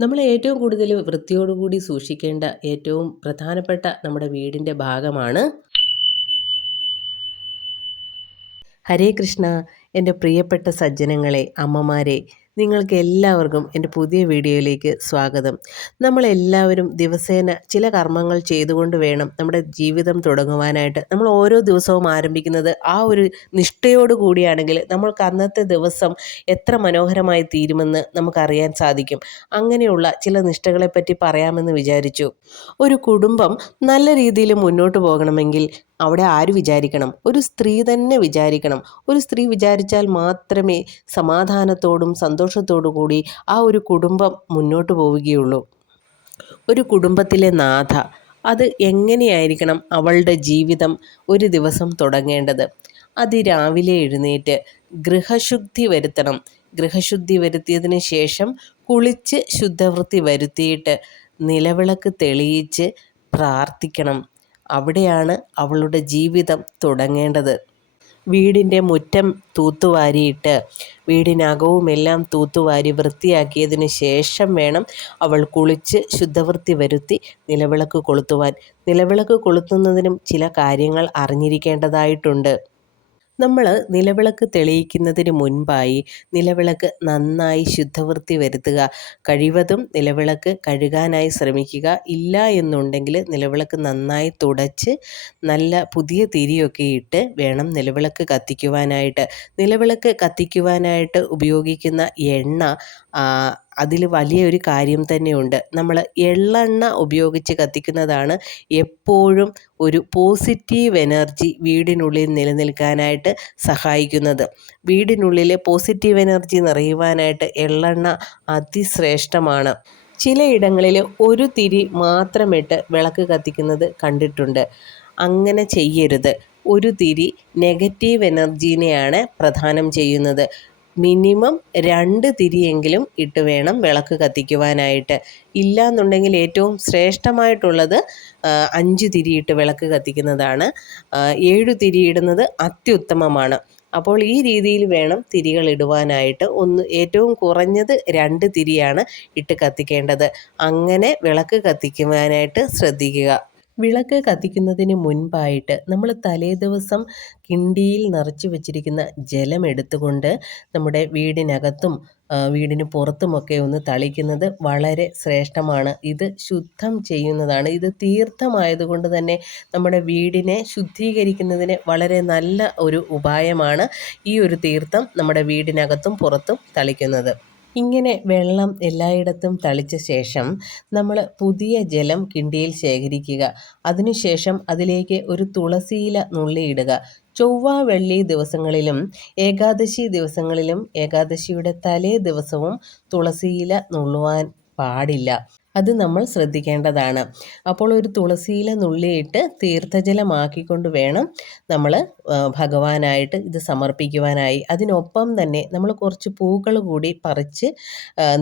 നമ്മൾ ഏറ്റവും കൂടുതൽ വൃത്തിയോടുകൂടി സൂക്ഷിക്കേണ്ട ഏറ്റവും പ്രധാനപ്പെട്ട നമ്മുടെ വീടിൻ്റെ ഭാഗമാണ്. ഹരേ കൃഷ്ണ. എൻ്റെ പ്രിയപ്പെട്ട സജ്ജനങ്ങളെ, അമ്മമാരെ, നിങ്ങൾക്ക് എല്ലാവർക്കും എൻ്റെ പുതിയ വീഡിയോയിലേക്ക് സ്വാഗതം. നമ്മളെല്ലാവരും ദിവസേന ചില കർമ്മങ്ങൾ ചെയ്തുകൊണ്ട് വേണം നമ്മുടെ ജീവിതം തുടങ്ങുവാനായിട്ട്. നമ്മൾ ഓരോ ദിവസവും ആരംഭിക്കുന്നത് ആ ഒരു നിഷ്ഠയോടു കൂടിയാണെങ്കിൽ നമ്മൾക്ക് അന്നത്തെ ദിവസം എത്ര മനോഹരമായി തീരുമെന്ന് നമുക്കറിയാൻ സാധിക്കും. അങ്ങനെയുള്ള ചില നിഷ്ഠകളെപ്പറ്റി പറയാമെന്ന് വിചാരിച്ചു. ഒരു കുടുംബം നല്ല രീതിയിൽ മുന്നോട്ട് പോകണമെങ്കിൽ അവിടെ ആര് വിചാരിക്കണം? ഒരു സ്ത്രീ തന്നെ വിചാരിക്കണം. ഒരു സ്ത്രീ വിചാരിച്ചാൽ മാത്രമേ സമാധാനത്തോടും സന്തോഷത്തോടു കൂടി ആ ഒരു കുടുംബം മുന്നോട്ട് പോവുകയുള്ളൂ. ഒരു കുടുംബത്തിലെ നാഥ, അത് എങ്ങനെയായിരിക്കണം അവളുടെ ജീവിതം ഒരു ദിവസം തുടങ്ങേണ്ടത്? അതിരാവിലെ എഴുന്നേറ്റ് ഗൃഹശുദ്ധി വരുത്തണം. ഗൃഹശുദ്ധി വരുത്തിയതിന് ശേഷം കുളിച്ച് ശുദ്ധവൃത്തി വരുത്തിയിട്ട് നിലവിളക്ക് തെളിയിച്ച് പ്രാർത്ഥിക്കണം. അവിടെയാണ് അവളുടെ ജീവിതം തുടങ്ങേണ്ടത്. വീടിൻ്റെ മുറ്റം തൂത്തുവാരിയിട്ട് വീടിനകവുമെല്ലാം തൂത്തുവാരി വൃത്തിയാക്കിയതിന് ശേഷം വേണം അവൾ കുളിച്ച് ശുദ്ധവൃത്തി വരുത്തി നിലവിളക്ക് കൊളുത്തുവാൻ. നിലവിളക്ക് കൊളുത്തുന്നതിനും ചില കാര്യങ്ങൾ അറിഞ്ഞിരിക്കേണ്ടതായിട്ടുണ്ട്. നമ്മൾ നിലവിളക്ക് തെളിയിക്കുന്നതിന് മുൻപായി നിലവിളക്ക് നന്നായി ശുദ്ധവൃത്തി വരുത്തുക. കഴിവതും നിലവിളക്ക് കഴുകാനായി ശ്രമിക്കുക. ഇല്ല എന്നുണ്ടെങ്കിൽ നിലവിളക്ക് നന്നായി തുടച്ച് നല്ല പുതിയ തിരിയൊക്കെ ഇട്ട് വേണം നിലവിളക്ക് കത്തിക്കുവാനായിട്ട്. നിലവിളക്ക് കത്തിക്കുവാനായിട്ട് ഉപയോഗിക്കുന്ന എണ്ണ അതിൽ വലിയൊരു കാര്യം തന്നെയുണ്ട്. നമ്മൾ എള്ളെണ്ണ ഉപയോഗിച്ച് കത്തിക്കുന്നതാണ് എപ്പോഴും ഒരു പോസിറ്റീവ് എനർജി വീടിനുള്ളിൽ നിലനിൽക്കാനായിട്ട് സഹായിക്കുന്നത്. വീടിനുള്ളിൽ പോസിറ്റീവ് എനർജി നിറയുവാനായിട്ട് എള്ളെണ്ണ അതിശ്രേഷ്ഠമാണ്. ചിലയിടങ്ങളിൽ ഒരു തിരി മാത്രമിട്ട് വിളക്ക് കത്തിക്കുന്നത് കണ്ടിട്ടുണ്ട്. അങ്ങനെ ചെയ്യരുത്. ഒരു തിരി നെഗറ്റീവ് എനർജീനെയാണ് പ്രദാനം ചെയ്യുന്നത്. മിനിമം 2 തിരിയെങ്കിലും ഇട്ട് വേണം വിളക്ക് കത്തിക്കുവാനായിട്ട്. ഇല്ല എന്നുണ്ടെങ്കിൽ ഏറ്റവും ശ്രേഷ്ഠമായിട്ടുള്ളത് 5 തിരിയിട്ട് വിളക്ക് കത്തിക്കുന്നതാണ്. 7 തിരിയിടുന്നത് അത്യുത്തമമാണ്. അപ്പോൾ ഈ രീതിയിൽ വേണം തിരികൾ ഇടുവാനായിട്ട്. ഏറ്റവും കുറഞ്ഞത് 2 തിരിയാണ് ഇട്ട് കത്തിക്കേണ്ടത്. അങ്ങനെ വിളക്ക് കത്തിക്കുവാനായിട്ട് ശ്രദ്ധിക്കുക. വിളക്ക് കത്തിക്കുന്നതിന് മുൻപായിട്ട് നമ്മൾ തലേദിവസം കിണ്ടിയിൽ നിറച്ച് വെച്ചിരിക്കുന്ന ജലം എടുത്തുകൊണ്ട് നമ്മുടെ വീടിനകത്തും വീടിന് പുറത്തുമൊക്കെ ഒന്ന് തളിക്കുന്നത് വളരെ ശ്രേഷ്ഠമാണ്. ഇത് ശുദ്ധം ചെയ്യുന്നതാണ്. ഇത് തീർത്ഥമായതുകൊണ്ട് തന്നെ നമ്മുടെ വീടിനെ ശുദ്ധീകരിക്കുന്നതിന് വളരെ നല്ല ഒരു ഉപായമാണ് ഈ ഒരു തീർത്ഥം നമ്മുടെ വീടിനകത്തും പുറത്തും തളിക്കുന്നത്. ഇങ്ങനെ വെള്ളം എല്ലായിടത്തും തളിച്ച ശേഷം നമ്മൾ പുതിയ ജലം കിണ്ടിയിൽ ശേഖരിക്കുക. അതിനുശേഷം അതിലേക്ക് ഒരു തുളസിയില നുള്ളിയിടുക. ചൊവ്വ വെള്ളി ദിവസങ്ങളിലും ഏകാദശി ദിവസങ്ങളിലും ഏകാദശിയുടെ തലേ ദിവസവും തുളസിയില നുള്ളുവാൻ പാടില്ല. അത് നമ്മൾ ശ്രദ്ധിക്കേണ്ടതാണ്. അപ്പോൾ ഒരു തുളസിയില നുള്ളിയിട്ട് തീർത്ഥജലമാക്കിക്കൊണ്ട് വേണം നമ്മൾ ഭഗവാനായിട്ട് ഇത് സമർപ്പിക്കുവാനായി. അതിനൊപ്പം തന്നെ നമ്മൾ കുറച്ച് പൂക്കൾ കൂടി പറിച്ച്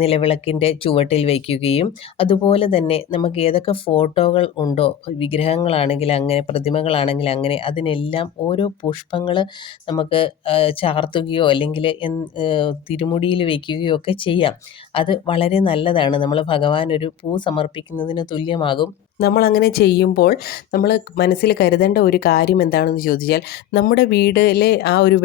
നിലവിളക്കിൻ്റെ ചുവട്ടിൽ വയ്ക്കുകയും അതുപോലെ തന്നെ നമുക്ക് ഏതൊക്കെ ഫോട്ടോകൾ ഉണ്ടോ, വിഗ്രഹങ്ങളാണെങ്കിൽ അങ്ങനെ, പ്രതിമകളാണെങ്കിൽ അങ്ങനെ, അതിനെല്ലാം ഓരോ പുഷ്പങ്ങൾ നമുക്ക് ചാർത്തുകയോ അല്ലെങ്കിൽ തിരുമുടിയിൽ വയ്ക്കുകയോ ഒക്കെ ചെയ്യാം. അത് വളരെ നല്ലതാണ്. നമ്മൾ ഭഗവാനൊരു പൂ സമർപ്പിക്കുന്നതിന് തുല്യമാകും. നമ്മളങ്ങനെ ചെയ്യുമ്പോൾ നമ്മൾ മനസ്സിൽ കരുതേണ്ട ഒരു കാര്യം എന്താണെന്ന് ചോദിച്ചാൽ, നമ്മുടെ വീടിലെ ആ ഒരു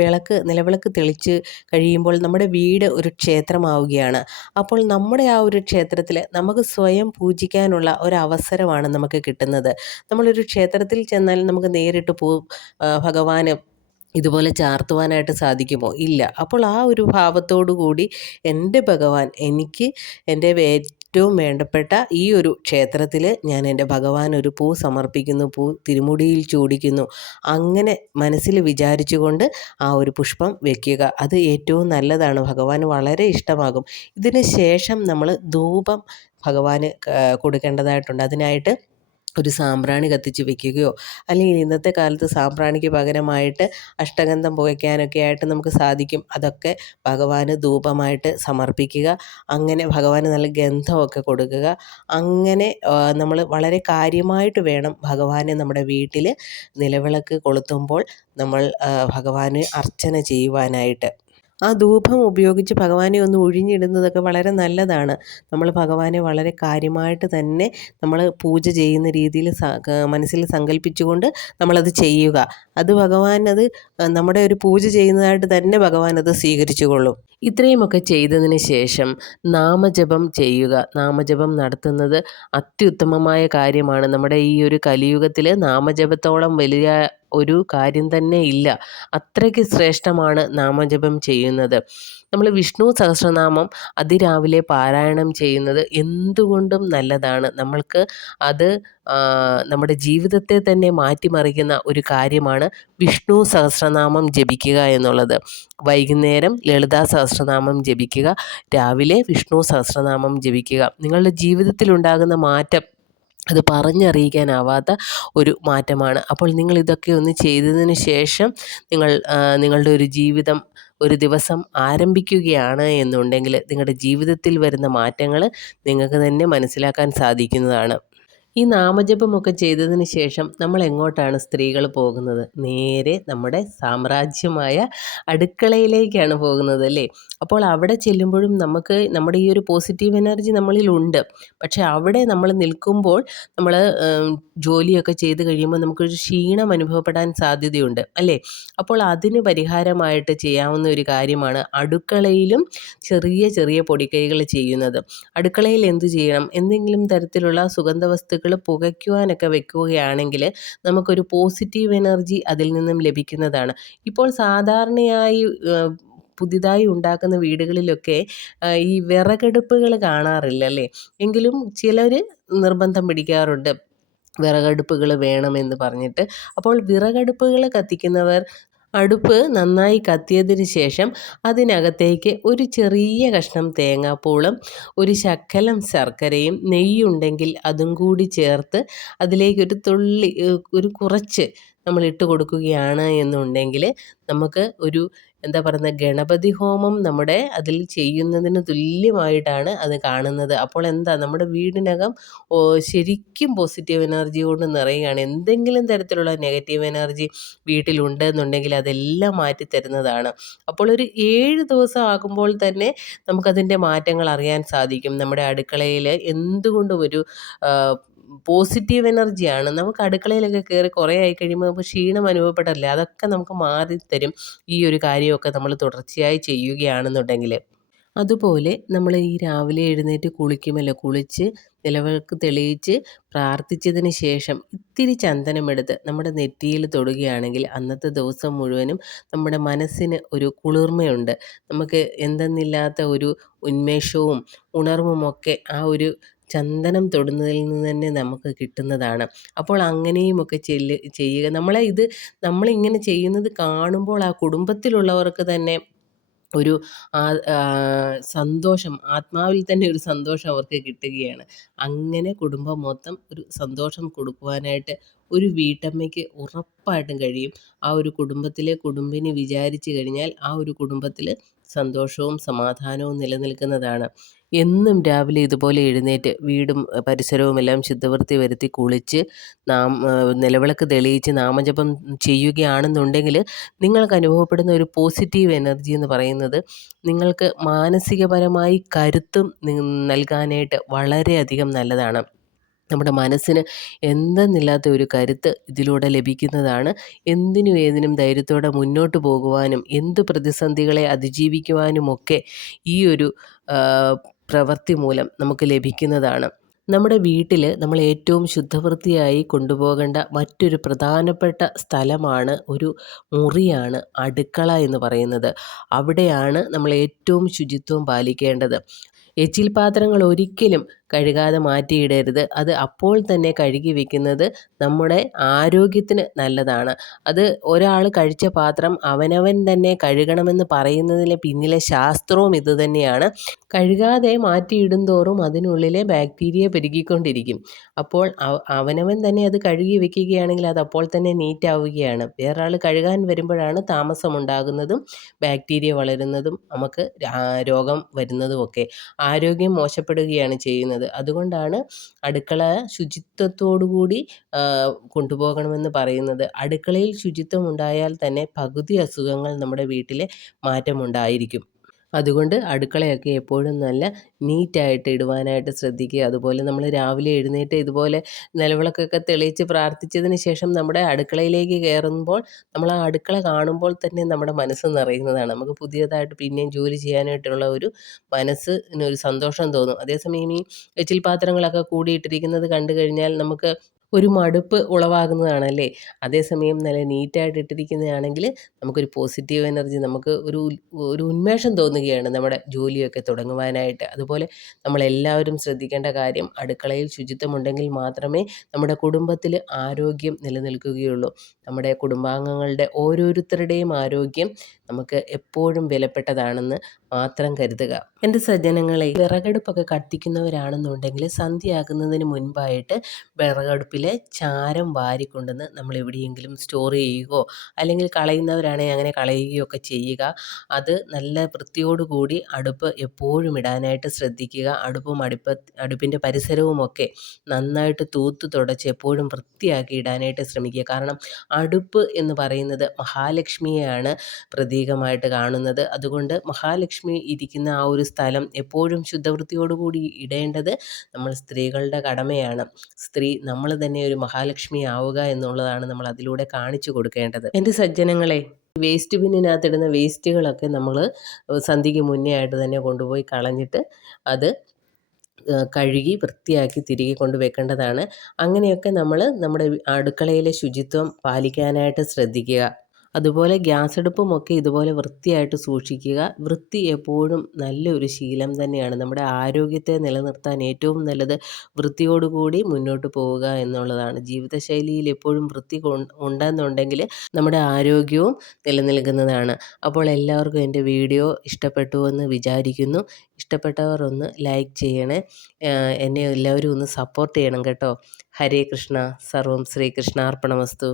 നിലവിളക്ക് തെളിച്ച് കഴിയുമ്പോൾ നമ്മുടെ വീട് ഒരു ക്ഷേത്രമാവുകയാണ്. അപ്പോൾ നമ്മുടെ ആ ഒരു ക്ഷേത്രത്തിൽ നമുക്ക് സ്വയം പൂജിക്കാനുള്ള ഒരവസരമാണ് നമുക്ക് കിട്ടുന്നത്. നമ്മളൊരു ക്ഷേത്രത്തിൽ ചെന്നാൽ നമുക്ക് നേരിട്ട് ഭഗവാന് ഇതുപോലെ ചാർത്തുവാനായിട്ട് സാധിക്കുമോ? ഇല്ല. അപ്പോൾ ആ ഒരു ഭാവത്തോടു കൂടി എൻ്റെ ഭഗവാൻ എനിക്ക് എൻ്റെ ഏറ്റവും വേണ്ടപ്പെട്ട ഈ ഒരു ക്ഷേത്രത്തിൽ ഞാൻ എൻ്റെ ഭഗവാൻ ഒരു പൂ സമർപ്പിക്കുന്നു, പൂ തിരുമുടിയിൽ ചൂടിക്കുന്നു, അങ്ങനെ മനസ്സിൽ വിചാരിച്ചുകൊണ്ട് ആ ഒരു പുഷ്പം വയ്ക്കുക. അത് ഏറ്റവും നല്ലതാണ്. ഭഗവാന് വളരെ ഇഷ്ടമാകും. ഇതിന് ശേഷം നമ്മൾ ധൂപം ഭഗവാന് കൊടുക്കേണ്ടതായിട്ടുണ്ട്. അതിനായിട്ട് ഒരു സാമ്പ്രാണി കത്തിച്ച് വെക്കുകയോ അല്ലെങ്കിൽ ഇന്നത്തെ കാലത്ത് സാമ്പ്രാണിക്ക് പകരമായിട്ട് അഷ്ടഗന്ധം പുകയ്ക്കാനൊക്കെ ആയിട്ട് നമുക്ക് സാധിക്കും. അതൊക്കെ ഭഗവാന് ധൂപമായിട്ട് സമർപ്പിക്കുക. അങ്ങനെ ഭഗവാന് നല്ല ഗന്ധമൊക്കെ കൊടുക്കുക. അങ്ങനെ നമ്മൾ വളരെ കാര്യമായിട്ട് വേണം ഭഗവാനെ നമ്മുടെ വീട്ടിൽ നിലവിളക്ക് കൊളുത്തുമ്പോൾ നമ്മൾ ഭഗവാന് അർച്ചന ചെയ്യുവാനായിട്ട്. ആ ധൂപം ഉപയോഗിച്ച് ഭഗവാനെ ഒന്ന് ഒഴിഞ്ഞിടുന്നതൊക്കെ വളരെ നല്ലതാണ്. നമ്മൾ ഭഗവാനെ വളരെ കാര്യമായിട്ട് തന്നെ നമ്മൾ പൂജ ചെയ്യുന്ന രീതിയിൽ മനസ്സിൽ സങ്കല്പിച്ചുകൊണ്ട് നമ്മളത് ചെയ്യുക. അത് ഭഗവാൻ അത് നമ്മുടെ ഒരു പൂജ ചെയ്യുന്നതായിട്ട് തന്നെ ഭഗവാൻ അത് സ്വീകരിച്ചുകൊള്ളും. ഇത്രയുമൊക്കെ ചെയ്തതിന് ശേഷം നാമജപം ചെയ്യുക. നാമജപം നടത്തുന്നത് അത്യുത്തമമായ കാര്യമാണ്. നമ്മുടെ ഈ ഒരു കലിയുഗത്തിൽ നാമജപത്തോളം വലിയ ഒരു കാര്യം തന്നെ ഇല്ല. അത്രയ്ക്ക് ശ്രേഷ്ഠമാണ് നാമജപം ചെയ്യുന്നത്. നമ്മൾ വിഷ്ണു സഹസ്രനാമം അതിരാവിലെ പാരായണം ചെയ്യുന്നത് എന്തുകൊണ്ടും നല്ലതാണ്. നമ്മൾക്ക് അത് നമ്മുടെ ജീവിതത്തെ തന്നെ മാറ്റിമറിക്കുന്ന ഒരു കാര്യമാണ് വിഷ്ണു സഹസ്രനാമം ജപിക്കുക എന്നുള്ളത്. വൈകുന്നേരം ലളിതാ സഹസ്രനാമം ജപിക്കുക, രാവിലെ വിഷ്ണു സഹസ്രനാമം ജപിക്കുക. നിങ്ങളുടെ ജീവിതത്തിലുണ്ടാകുന്ന മാറ്റം അത് പറഞ്ഞറിയിക്കാനാവാത്ത ഒരു മാറ്റമാണ്. അപ്പോൾ നിങ്ങൾ ഇതൊക്കെ ഒന്ന് ചെയ്തതിന് ശേഷം നിങ്ങളുടെ ഒരു ജീവിതം ഒരു ദിവസം ആരംഭിക്കുകയാണ് എന്നുണ്ടെങ്കിൽ നിങ്ങളുടെ ജീവിതത്തിൽ വരുന്ന മാറ്റങ്ങൾ നിങ്ങൾക്ക് തന്നെ മനസ്സിലാക്കാൻ സാധിക്കുന്നതാണ്. ഈ നാമജപമൊക്കെ ചെയ്തതിന് ശേഷം നമ്മൾ എങ്ങോട്ടാണ് സ്ത്രീകൾ പോകുന്നത്? നേരെ നമ്മുടെ സാമ്രാജ്യമായ അടുക്കളയിലേക്കാണ് പോകുന്നത് അല്ലേ? അപ്പോൾ അവിടെ ചെല്ലുമ്പോഴും നമുക്ക് നമ്മുടെ ഈ ഒരു പോസിറ്റീവ് എനർജി നമ്മളിലുണ്ട്. പക്ഷേ അവിടെ നമ്മൾ നിൽക്കുമ്പോൾ നമ്മൾ ജോലിയൊക്കെ ചെയ്ത് കഴിയുമ്പോൾ നമുക്കൊരു ക്ഷീണം അനുഭവപ്പെടാൻ സാധ്യതയുണ്ട് അല്ലേ? അപ്പോൾ അതിന് പരിഹാരമായിട്ട് ചെയ്യാവുന്ന ഒരു കാര്യമാണ് അടുക്കളയിലും ചെറിയ ചെറിയ പൊടിക്കൈകൾ ചെയ്യുന്നത്. അടുക്കളയിൽ എന്ത് ചെയ്യണം? എന്തെങ്കിലും തരത്തിലുള്ള സുഗന്ധവസ്തുക്കൾ പുകയ്ക്കുവാനൊക്കെ വെക്കുകയാണെങ്കിൽ നമുക്കൊരു പോസിറ്റീവ് എനർജി അതിൽ നിന്നും ലഭിക്കുന്നതാണ്. ഇപ്പോൾ സാധാരണയായി പുതിയതായി ഉണ്ടാക്കുന്ന വീടുകളിലൊക്കെ ഈ വിറകടുപ്പുകൾ കാണാറില്ല അല്ലേ? എങ്കിലും ചിലർ നിർബന്ധം പിടിക്കാറുണ്ട് വിറകടുപ്പുകൾ വേണമെന്ന് പറഞ്ഞിട്ട്. അപ്പോൾ വിറകടുപ്പുകൾ കത്തിക്കുന്നവർ അടുപ്പ് നന്നായി കത്തിയതിന് ശേഷം അതിനകത്തേക്ക് ഒരു ചെറിയ കഷ്ണം തേങ്ങാപ്പൂളും ഒരു ശകലം ശർക്കരയും നെയ്യുണ്ടെങ്കിൽ അതും കൂടി ചേർത്ത് അതിലേക്കൊരു തുള്ളി കുറച്ച് നമ്മൾ ഇട്ട് കൊടുക്കുകയാണ് എന്നുണ്ടെങ്കിൽ നമുക്ക് ഒരു എന്താ പറയുന്നത് ഗണപതി ഹോമം നമ്മുടെ അതിൽ ചെയ്യുന്നതിന് തുല്യമായിട്ടാണ് അത് കാണുന്നത്. അപ്പോൾ എന്താ നമ്മുടെ വീടിനകം ശരിക്കും പോസിറ്റീവ് എനർജി കൊണ്ട് നിറയുകയാണ്. എന്തെങ്കിലും തരത്തിലുള്ള നെഗറ്റീവ് എനർജി വീട്ടിലുണ്ട് എന്നുണ്ടെങ്കിൽ അതെല്ലാം മാറ്റി തരുന്നതാണ്. അപ്പോൾ ഒരു 7 ദിവസം ആകുമ്പോൾ തന്നെ നമുക്കതിൻ്റെ മാറ്റങ്ങൾ അറിയാൻ സാധിക്കും. നമ്മുടെ അടുക്കളയിൽ എന്തുകൊണ്ടും ഒരു പോസിറ്റീവ് എനർജിയാണ്. നമുക്ക് അടുക്കളയിലൊക്കെ കയറി കുറേ ആയി കഴിയുമ്പോൾ നമുക്ക് ക്ഷീണം അനുഭവപ്പെടില്ലേ? അതൊക്കെ നമുക്ക് മാറിത്തരും ഈ ഒരു കാര്യമൊക്കെ നമ്മൾ തുടർച്ചയായി ചെയ്യുകയാണെന്നുണ്ടെങ്കിൽ. അതുപോലെ നമ്മൾ ഈ രാവിലെ എഴുന്നേറ്റ് കുളിക്കുമല്ലോ, കുളിച്ച് നിലവിളക്ക് തെളിയിച്ച് പ്രാർത്ഥിച്ചതിന് ശേഷം ഇത്തിരി ചന്ദനമെടുത്ത് നമ്മുടെ നെറ്റിയിൽ തൊടുകയാണെങ്കിൽ അന്നത്തെ ദിവസം മുഴുവനും നമ്മുടെ മനസ്സിന് ഒരു കുളിർമയുണ്ട്. നമുക്ക് എന്തെന്നില്ലാത്ത ഒരു ഉന്മേഷവും ഉണർവുമൊക്കെ ആ ഒരു ചന്ദനം തൊടുന്നതിൽ നിന്ന് തന്നെ നമുക്ക് കിട്ടുന്നതാണ്. അപ്പോൾ അങ്ങനെയുമൊക്കെ ചെയ്യുക. നമ്മളിങ്ങനെ ചെയ്യുന്നത് കാണുമ്പോൾ ആ കുടുംബത്തിലുള്ളവർക്ക് തന്നെ ഒരു സന്തോഷം, ആത്മാവിൽ തന്നെ ഒരു സന്തോഷം അവർക്ക് കിട്ടുകയാണ്. അങ്ങനെ കുടുംബം മൊത്തം ഒരു സന്തോഷം കൊടുക്കുവാനായിട്ട് ഒരു വീട്ടമ്മയ്ക്ക് ഉറപ്പായിട്ടും കഴിയും. ആ ഒരു കുടുംബത്തിലെ കുടുംബിനി വിചാരിച്ചു കഴിഞ്ഞാൽ ആ ഒരു കുടുംബത്തിൽ സന്തോഷവും സമാധാനവും നിലനിൽക്കുന്നതാണ്. എന്നും രാവിലെ ഇതുപോലെ എഴുന്നേറ്റ് വീടും പരിസരവും എല്ലാം ശുദ്ധവൃത്തി വരുത്തി കുളിച്ച് നിലവിളക്ക് തെളിയിച്ച് നാമജപം ചെയ്യുകയാണെന്നുണ്ടെങ്കിൽ നിങ്ങൾക്ക് അനുഭവപ്പെടുന്ന ഒരു പോസിറ്റീവ് എനർജി എന്ന് പറയുന്നത് നിങ്ങൾക്ക് മാനസികപരമായി കരുത്തും നൽകാനായിട്ട് വളരെയധികം നല്ലതാണ്. നമ്മുടെ മനസ്സിന് എന്തെന്നില്ലാത്ത ഒരു കരുത്ത് ഇതിലൂടെ ലഭിക്കുന്നതാണ്. എന്തിനും ഏതിനും ധൈര്യത്തോടെ മുന്നോട്ട് പോകുവാനും എന്ത് പ്രതിസന്ധികളെ അതിജീവിക്കുവാനുമൊക്കെ ഈ ഒരു പ്രവൃത്തി മൂലം നമുക്ക് ലഭിക്കുന്നതാണ്. നമ്മുടെ വീട്ടിൽ നമ്മൾ ഏറ്റവും ശുദ്ധവൃത്തിയായി കൊണ്ടുപോകേണ്ട മറ്റൊരു പ്രധാനപ്പെട്ട സ്ഥലമാണ്, ഒരു മുറിയാണ് അടുക്കള എന്ന് പറയുന്നത്. അവിടെയാണ് നമ്മൾ ഏറ്റവും ശുചിത്വം പാലിക്കേണ്ടത്. എച്ചിൽ പാത്രങ്ങൾ ഒരിക്കലും കഴുകാതെ മാറ്റിയിടരുത്. അത് അപ്പോൾ തന്നെ കഴുകി വെക്കുന്നത് നമ്മുടെ ആരോഗ്യത്തിന് നല്ലതാണ്. അത് ഒരാൾ കഴിച്ച പാത്രം അവനവൻ തന്നെ കഴുകണമെന്ന് പറയുന്നതിന് പിന്നിലെ ശാസ്ത്രവും ഇതുതന്നെയാണ്. കഴുകാതെ മാറ്റിയിടും തോറും അതിനുള്ളിലെ ബാക്ടീരിയ പെരുകിക്കൊണ്ടിരിക്കും. അപ്പോൾ അവനവൻ തന്നെ അത് കഴുകി വെക്കുകയാണെങ്കിൽ അത് അപ്പോൾ തന്നെ നീറ്റാവുകയാണ്. വേറൊരാൾ കഴുകാൻ വരുമ്പോഴാണ് താമസമുണ്ടാകുന്നതും ബാക്ടീരിയ വളരുന്നതും നമുക്ക് രോഗം വരുന്നതുമൊക്കെ. ആരോഗ്യം മോശപ്പെടുകയാണ് ചെയ്യുന്നത്. പറയുന്നത്. അതുകൊണ്ടാണ് അടുക്കള ശുചിത്വത്തോടുകൂടി കൊണ്ടുപോകണമെന്ന് പറയുന്നത്. അടുക്കളയിൽ ശുചിത്വം ഉണ്ടായാൽ തന്നെ പകുതി അസുഖങ്ങൾ നമ്മുടെ വീട്ടിൽ മാറ്റമുണ്ടായിരിക്കും. അതുകൊണ്ട് അടുക്കളയൊക്കെ എപ്പോഴും നല്ല നീറ്റായിട്ട് ഇടുവാനായിട്ട് ശ്രദ്ധിക്കുക. അതുപോലെ നമ്മൾ രാവിലെ എഴുന്നേറ്റ് ഇതുപോലെ നിലവിളക്കൊക്കെ തെളിയിച്ച് പ്രാർത്ഥിച്ചതിന് ശേഷം നമ്മുടെ അടുക്കളയിലേക്ക് കയറുമ്പോൾ നമ്മൾ ആ അടുക്കള കാണുമ്പോൾ തന്നെ നമ്മുടെ മനസ്സ് നിറയുന്നതാണ്. നമുക്ക് പുതിയതായിട്ട് പിന്നെയും ജോലി ചെയ്യാനായിട്ടുള്ള ഒരു മനസ്സിനൊരു സന്തോഷം തോന്നും. അതേസമയം ഈ എച്ചിൽ പാത്രങ്ങളൊക്കെ കൂടിയിട്ടിരിക്കുന്നത് കണ്ടു കഴിഞ്ഞാൽ നമുക്ക് ഒരു മടുപ്പ് ഉളവാകുന്നതാണല്ലേ. അതേസമയം നല്ല നീറ്റായിട്ട് ഇട്ടിരിക്കുന്നതാണെങ്കിൽ നമുക്കൊരു പോസിറ്റീവ് എനർജി, നമുക്ക് ഒരു ഉന്മേഷം തോന്നുകയാണ് നമ്മുടെ ജോലിയൊക്കെ തുടങ്ങുവാനായിട്ട്. അതുപോലെ നമ്മളെല്ലാവരും ശ്രദ്ധിക്കേണ്ട കാര്യം, അടുക്കളയിൽ ശുചിത്വമുണ്ടെങ്കിൽ മാത്രമേ നമ്മുടെ കുടുംബത്തിൽ ആരോഗ്യം നിലനിൽക്കുകയുള്ളൂ. നമ്മുടെ കുടുംബാംഗങ്ങളുടെ ഓരോരുത്തരുടെയും ആരോഗ്യം നമുക്ക് എപ്പോഴും വിലപ്പെട്ടതാണെന്ന് മാത്രം കരുതുക. എൻ്റെ സജ്ജനങ്ങളെ, വിറകടുപ്പൊക്കെ കത്തിക്കുന്നവരാണെന്നുണ്ടെങ്കിൽ സന്ധ്യയാകുന്നതിന് മുൻപായിട്ട് വിറകടുപ്പിലെ ചാരം വാരിക്കൊണ്ടുവന്ന് നമ്മൾ എവിടെയെങ്കിലും സ്റ്റോർ ചെയ്യുകയോ അല്ലെങ്കിൽ കളയുന്നവരാണെങ്കിൽ അങ്ങനെ കളയുകയോ ഒക്കെ ചെയ്യുക. അത് നല്ല വൃത്തിയോടുകൂടി അടുപ്പ് എപ്പോഴും ഇടാനായിട്ട് ശ്രദ്ധിക്കുക. അടുപ്പിൻ്റെ പരിസരവുമൊക്കെ നന്നായിട്ട് തൂത്ത് തുടച്ച് എപ്പോഴും വൃത്തിയാക്കി ഇടാനായിട്ട് ശ്രമിക്കുക. കാരണം അടുപ്പ് എന്ന് പറയുന്നത് മഹാലക്ഷ്മിയെയാണ് പ്രതീകമായിട്ട് കാണുന്നത്. അതുകൊണ്ട് മഹാലക്ഷ്മി ഇരിക്കുന്ന ആ ഒരു സ്ഥലം എപ്പോഴും ശുദ്ധവൃത്തിയോടുകൂടി ഇടേണ്ടത് നമ്മൾ സ്ത്രീകളുടെ കടമയാണ്. നമ്മൾ തന്നെ ഒരു മഹാലക്ഷ്മി ആവുക എന്നുള്ളതാണ് നമ്മൾ അതിലൂടെ കാണിച്ചു കൊടുക്കേണ്ടത്. എൻ്റെ സജ്ജനങ്ങളെ, വേസ്റ്റ് ബിന്നിനകത്തിടുന്ന വേസ്റ്റുകളൊക്കെ നമ്മൾ സന്ധ്യയ്ക്ക് മുന്നേ ആയിട്ട് തന്നെ കൊണ്ടുപോയി കളഞ്ഞിട്ട് അത് കഴുകി വൃത്തിയാക്കി തിരികെ കൊണ്ട് വെക്കേണ്ടതാണ്. അങ്ങനെയൊക്കെ നമ്മൾ നമ്മുടെ അടുക്കളയിലെ ശുചിത്വം പാലിക്കാനായിട്ട് ശ്രദ്ധിക്കുക. അതുപോലെ ഗ്യാസ് അടുപ്പുമൊക്കെ ഇതുപോലെ വൃത്തിയായിട്ട് സൂക്ഷിക്കുക. വൃത്തി എപ്പോഴും നല്ലൊരു ശീലം തന്നെയാണ്. നമ്മുടെ ആരോഗ്യത്തെ നിലനിർത്താൻ ഏറ്റവും നല്ലത് വൃത്തിയോടുകൂടി മുന്നോട്ട് പോവുക എന്നുള്ളതാണ്. ജീവിതശൈലിയിൽ എപ്പോഴും വൃത്തി ഉണ്ടെന്നുണ്ടെങ്കിൽ നമ്മുടെ ആരോഗ്യവും നിലനിൽക്കുന്നതാണ്. അപ്പോൾ എല്ലാവർക്കും എൻ്റെ വീഡിയോ ഇഷ്ടപ്പെട്ടു എന്ന് വിചാരിക്കുന്നു. ഇഷ്ടപ്പെട്ടവർ ഒന്ന് ലൈക്ക് ചെയ്യണേ. എന്നെ എല്ലാവരും ഒന്ന് സപ്പോർട്ട് ചെയ്യണം കേട്ടോ. ഹരേ കൃഷ്ണ. സർവം ശ്രീകൃഷ്ണാർപ്പണമസ്തു.